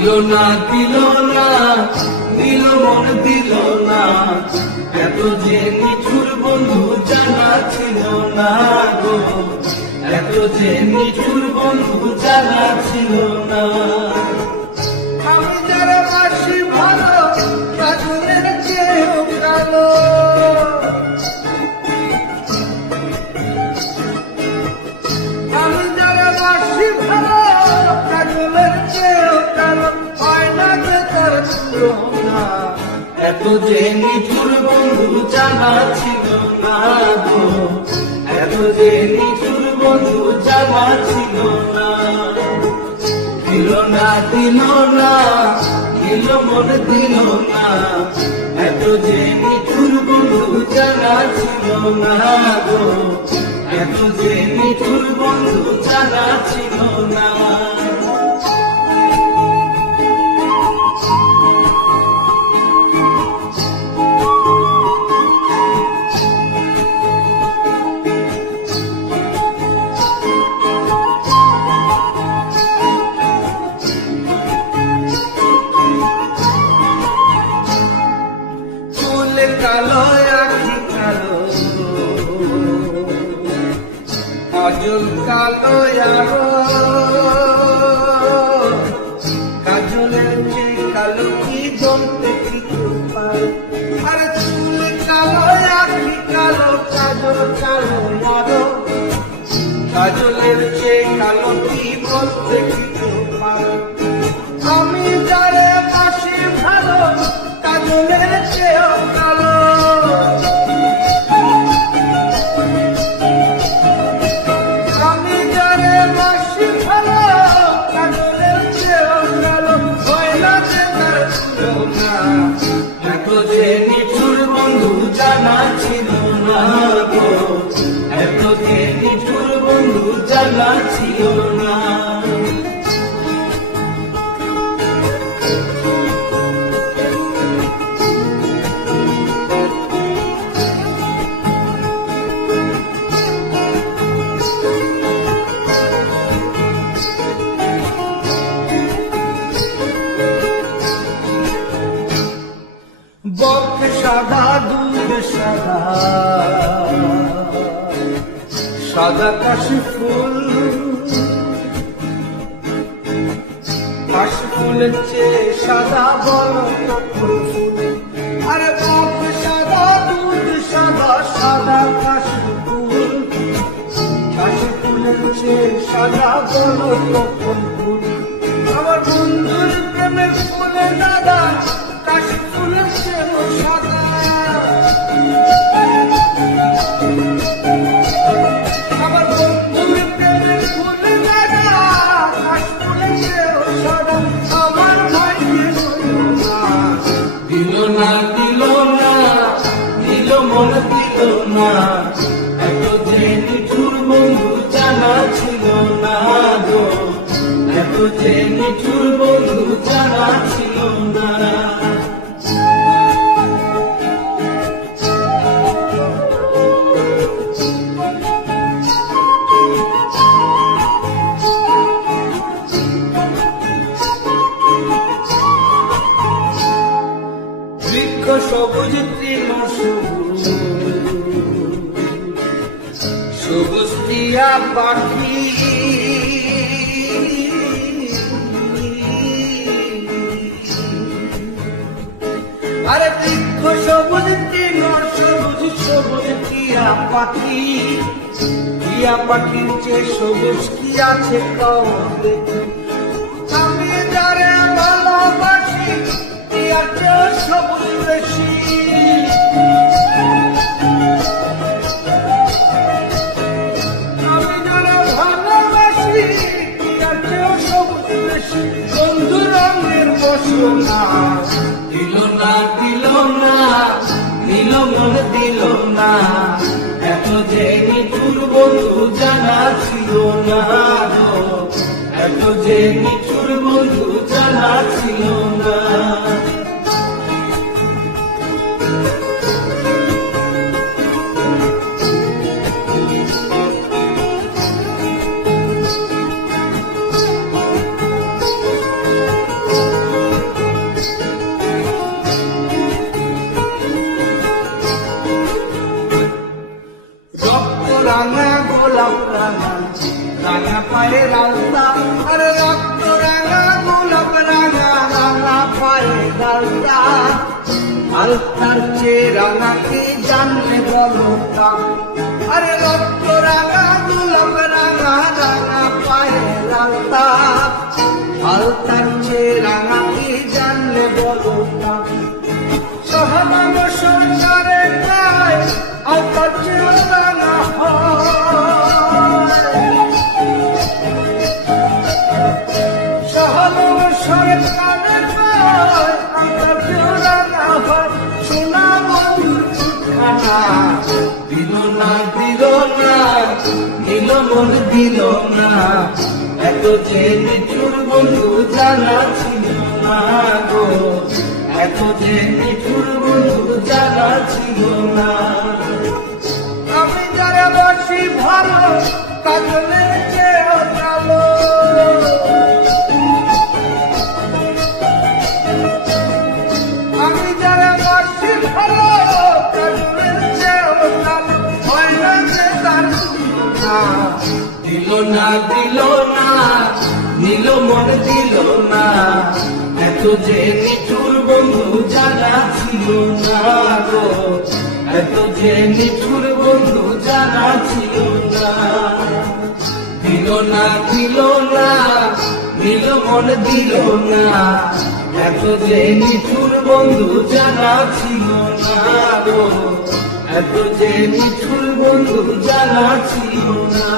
দিল না দিল না, দিল মন দিল না, এত যে নিঠুর বন্ধু জানা ছিল না গো, এত যে নিঠুর বন্ধু জানা ছিল না। আমি যারা বাসি ভালো কাজলের চেয়েও কালো, আমি যারা বাসি ভালো কাজলের চেয়েও কালো, হয় না যে তার তুলনা, এত যে নিঠুর বন্ধু জানা ছিল না গো, এত যে নিঠুর বন্ধু জানা ছিল না। দিল না দিল না, দিল মন দিল না, এত যে নিঠুর বন্ধু জানা ছিল না গো, এত যে নিঠুর বন্ধু জানা ছিল না। কালো আখি কালো, কাজল কালো আরো, কাজলের চেয়ে কালো কি বলতে কিছু পাই, আরে চুল কালো আখি কালো, কাজল কালো আরো, কাজলের চেয়ে কালো কি বলতে কিছু পাই। আমি যারে বাসি ভালো কাজলের চেয়েও কালো, আমি যারে বাসি ভালো কাজলের চেয়েও কালো, হয় না যে তার তুলনা, এত যে নিঠুর বন্ধু জানা ছিল না গো, এত যে নিঠুর বন্ধু জানা ছিল না। বক সাদা দুধ সাদা, সাদা কাশি ফুল, কাশি ফুলের চেয়ে সাদা বলো ফুল ফুল, আরে বক সাদা দুধ সাদা, সাদা কাশি ফুল, কাশি ফুলের চেয়ে সাদা বলো ফুল ফুল। আমার বন্ধুর প্রেমের ফুলে দাদা কাশি ফুলের চেয়েও সাদা, আমার বন্ধুর প্রেমের ফুলে দাদা কাশি ফুলের চেয়েও সাদা, আমার ভাইকে হইল না। দিল না দিল না, দিল মন দিল না, এত যে নিঠুর বন্ধু জানা ছিল না গো, এত যে নিঠুর বন্ধু জানা ছিল না। বৃক্ষ সবুজ তৃণ সবুজ, সবুজ টিয়া পাখি, আরে বৃক্ষ সবুজ তৃণ সবুজ, সবুজ টিয়া পাখি, টিয়া পাখির চেয়ে সবুজ কি আছে কও দেখি। আমি যারে ভালোবাসি টিয়ার চেয়ে সবুজ বেশি, আমি যারে ভালোবাসি টিয়ার চেয়ে সবুজ বেশি, বন্ধু রঙের বসনা। দিল না দিল না, দিল মন দিল না, এত যে নিঠুর বন্ধু জানা ছিল না গো, এত যে নিঠুর বন্ধু জানা ছিল না। রাঙা গোলাপ রাঙা রাঙা পায়ে রাস্তা আরে রক্ত রাঙা গোলাপ রাঙা রাঙা পায়ে রাস্তা আলতার চেয়ে রাঙা কি জানলে বলো তা আরে রক্ত রাঙা গোলাপ রাঙা রাঙা পায়ে রাস্তা আলতার চেয়ে রাঙা কি জানলে বলো তা সহনাম সরকারে গায় আলতার চেয়ে রাঙা হয় সহনাম সরকারে গায় আলতার চেয়ে রাঙা হয় সোনা বন্ধুর ঠিকানা দিল না দিল না দিল মন দিল না এত যে নিঠুর বন্ধু জানা ছিল না গো এত যে নিঠুর বন্ধু জানা ছিল না আমি যারা বসি ভালো কাজলে চেয়েও কালো আমি যারা বসি ভালো কাজলে চেয়েও কালো হয় না যে তার তুলনা দিল না দিল না নিল মন দিল না এত যে নিঠুর বন্ধু জানা ছিল না গো এত যে নিঠুর বন্ধু জানা ছিল না দিল না দিল না নিল মন দিল না এত যে নিঠুর বন্ধু জানা ছিল না গো এত যে নিঠুর বন্ধু জানা ছিল না